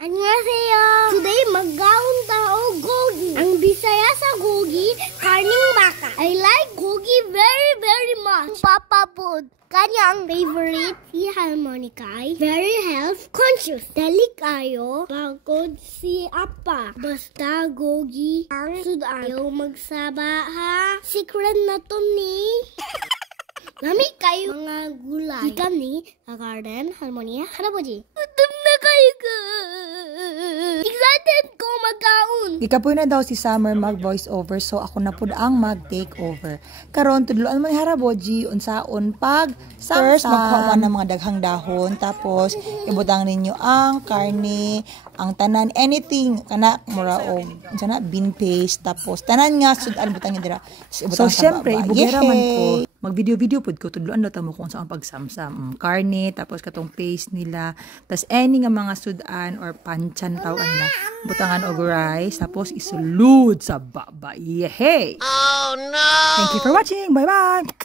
Annyeonghaseyo! Today, maggaon tao gogi. Ang Bisaya sa gogi, karning baka. I like gogi very, very much. Papa food. Kanyang favorite si Harmonica ay very health conscious. Dali kayo, pagod si Apa. Basta gogi ang sudayo magsaba ha. Secret na to ni. Lami kayo mga gulay. Ikan ni sa garden, Harmonia, Haraboji. Utom na kayo ka. Excited ko magkaon. Ikapoy na daw si Summer mag-voice over, so ako na pud ang mag-take over. Karon tudloan mo ni Haraboji unsaon pag first magkuha ng mga daghang dahon, tapos ibutang ninyo ang karne, ang tanan, anything kana mura og unsa na bean paste, tapos tanan nga sudan butang niyo dira. So syempre ibugera man ko. Mag-video-video pud ko tudloan daw mo kung saan pagsamsam karne, tapos katong paste nila, tas any nga mga sudan or panchan tawag nila, butangan og rice, tapos isulod sa baba. Yehey! Oh no! Thank you for watching. Bye-bye!